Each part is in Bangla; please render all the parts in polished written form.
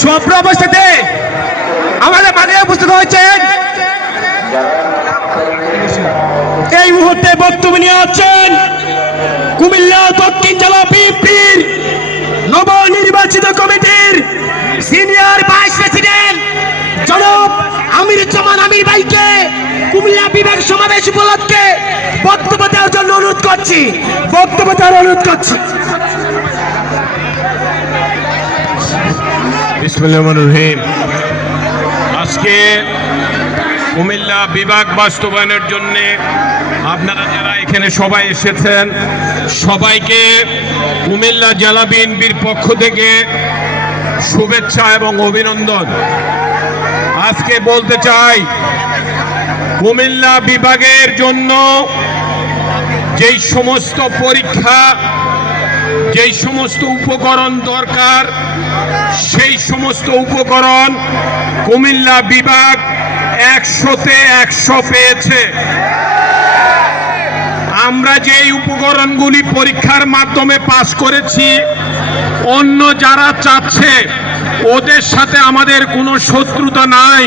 স্বপ্ন অবস্থাতে আমাদের মাঝে উপস্থিত হয়েছেন। এই মুহূর্তে বক্তব্য নিয়ে আছেন কুমিল্লা দক্ষিণ জেলা বিএনপির নবনির্বাচিত কমিটির সিনিয়র ভাইস প্রেসিডেন্ট জনাব আমিরুজ্জামান আমির ভাইকে কুমিল্লা বিভাগ সমাবেশ উপলক্ষে বক্তব্য দেওয়ার জন্য অনুরোধ করছি। বিসমিল্লাহির রহমানির রহিম। আজকে কুমিল্লা বিভাগ বাস্তবায়নের জন্য আপনারা যারা এখানে সবাই এসেছেন, সবাইকে কুমিল্লা জেলা বিএনপির পক্ষ থেকে শুভেচ্ছা এবং অভিনন্দন। আজকে বলতে চাই, কুমিল্লা বিভাগের জন্য যেই সমস্ত পরীক্ষা, যেই সমস্ত উপকরণ দরকার, সেই সমস্ত উপকরণ কুমিল্লা বিভাগ 100-তে 100 পেয়েছে। আমরা যেই উপকরণগুলি পরীক্ষার মাধ্যমে পাস করেছি, অন্য যারা চাচ্ছে ওদের সাথে আমাদের কোনো শত্রুতা নাই।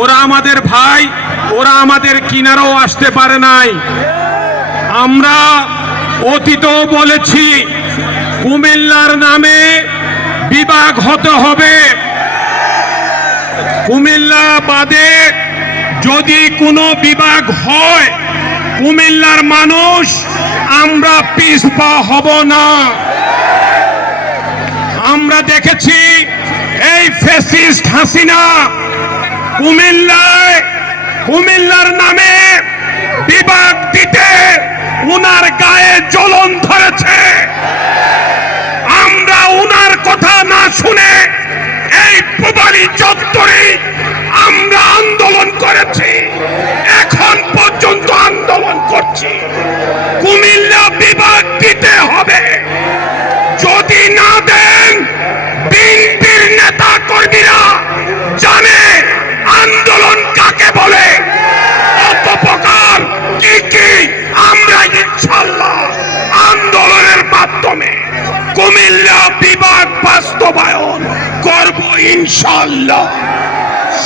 ওরা আমাদের ভাই, ওরা আমাদের কিনারাও আসতে পারে নাই। আমরা অতীতেও বলেছি কুমিল্লার নামে বিভাগ হতে হবে। কুমিল্লা বাদে যদি কোনো বিভাগ হয়, কুমিল্লার মানুষ আমরা পিছপা হব না। আমরা দেখেছি এই ফ্যাসিস্ট হাসিনা কুমিল্লার নামে বিভাগ দিতে উনার গায়ে জ্বলন ধরেছে। আমরা উনার কথা না শুনে এই পুবালি চত্বরে আমরা আন্দোলন করেছি, এখন পর্যন্ত আন্দোলন করছি। কুমিল্লা বিভাগ দিতে হবে। যদি না দেন, বিএনপির নেতা কর্মীরা জানে আন্দোলন কাকে বলে, অপপ্রকার কি কি আমরা ইনশাআল্লাহ আন্দোলনের মাধ্যমে কুমিল্লা বিভাগ বাস্তবায়ন করব ইনশাআল্লাহ।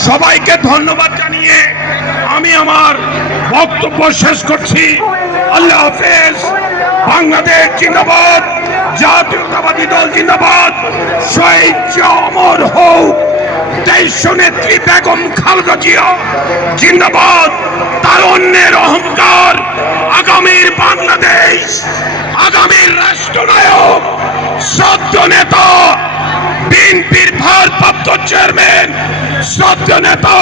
সবাইকে ধন্যবাদ জানিয়ে আমি আমার বক্তব্য শেষ করছি। আল্লাহ হাফেজ। বাংলাদেশ জিন্দাবাদ, জাতীয়তাবাদী দল জিন্দাবাদ, শহীদ অমর হোক দেশনেত্রী বেগম খালেদা জিয়া জিন্দাবাদ। তারুণ্যের অহংকার, আগামীর বাংলাদেশ, আগামীর রাষ্ট্রনায়ক, শ্রদ্ধেয় নেতা বিএনপির ভারপ্রাপ্ত চেয়ারম্যান, শ্রদ্ধেয় নেতা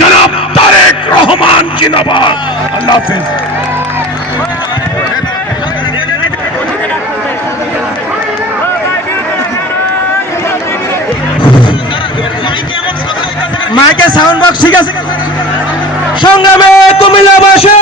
জনাব তারেক রহমান জিন্দাবাদ। আল্লাহ হাফেজ। মাইকে সাউন্ড বক্স ঠিক আছে? সংগ্রামে কুমিল্লাবাসী